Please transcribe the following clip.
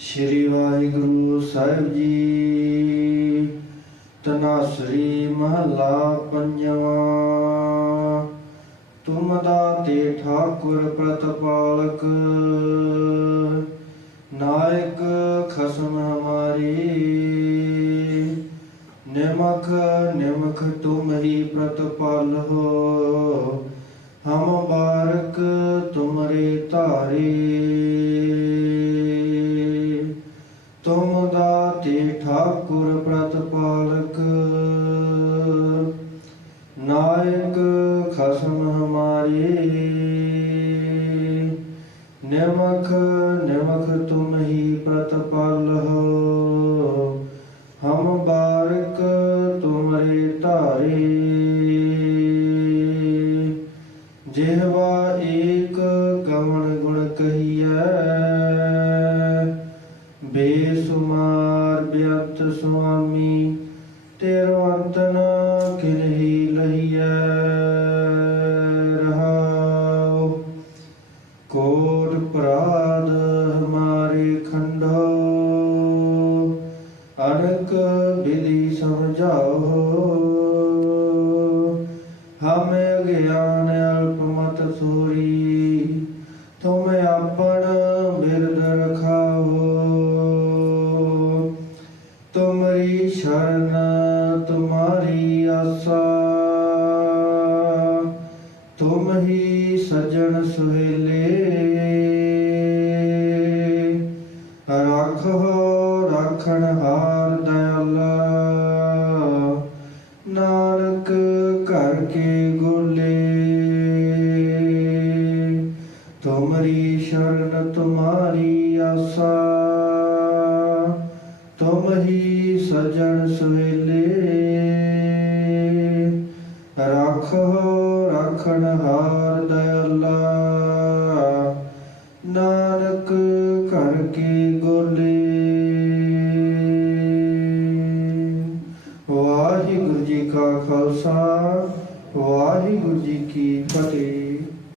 ਸ਼੍ਰੀ ਵਾਹਿਗੁਰੂ ਸਾਹਿਬ ਜੀ। ਤਨਾਸਰੀ ਮਹਲਾ ਪੰਜਵਾਂ। ਤੁਮ ਦਾਤੇ ਠਾਕੁਰ ਪ੍ਰਤਪਾਲਕ। ਨਾਇਕ ਖਸਮ ਹਮਾਰੀ। ਨਿਮਖ ਨਿਮਖ ਤੁਮ ਹੀ ਪ੍ਰਤਪਾਲ ਹੋ। ਹਮ ਬਾਰਕ ਤੁਮਰੇ ਧਾਰੀ। ਤੁਮ ਦਾਤੇ ਠਾਕੁਰ ਪ੍ਰਤਪਾਲਕ। ਨਾਇਕ ਖਸਮ ਹਮਾਰੇ। ਨਿਮਖ ਨਿਮਖ ਤੁਮ ਹੀ ਪ੍ਰਤਪਾਲ ਹੋ। ਹਮ ਬਾਰਕ ਤੁਮਰੇ ਧਾਰੇ। ਜਿਹਵਾ ਏਕ ਕਵਣ ਗੁਣ ਕਹੀਐ। ਬੇਸੁਮਾਰ ਬਿਅੰਤ ਸੁਆਮੀ ਤੇਰੋ ਅੰਤ ਨ ਕਿਨਹੀ ਲਹੀਐ, ਰਹਾਉ। ਕੋਟ ਪ੍ਰਾਦ ਹਮਾਰੇ ਖੰਡੋ, ਅਨਕ ਵਿਧੀ ਸਮਝਾਓ। ਤੁਮਰੀ ਸ਼ਰਨ ਤੁਮਾਰੀ ਆਸਾ ਤੁਮ ਹੀ ਸਜਣ ਸੁਹੇਲੇ ਰਾਖੋ ਰਾਖਣ ਹਾਰ ਦਇਆਲਾ ਨਾਨਕ ਘਰ ਕੇ ਗੋਲੇ ਤੁਮਰੀ ਸ਼ਰਨ ਤੁਮਾਰੀ ਆਸਾ ਤੁਮ ਹੀ ਸਜਣ ਸੁਹੇਲੇ ਰਾਖੋ, ਰੱਖਣ ਹਾਰ ਦਇਆਲਾ। ਨਾਨਕ ਘਰ ਕੀ ਗੋਲੇ। ਵਾਹਿਗੁਰੂ ਜੀ ਕਾ ਖਾਲਸਾ, ਵਾਹਿਗੁਰੂ ਜੀ ਕੀ ਫਤਿਹ।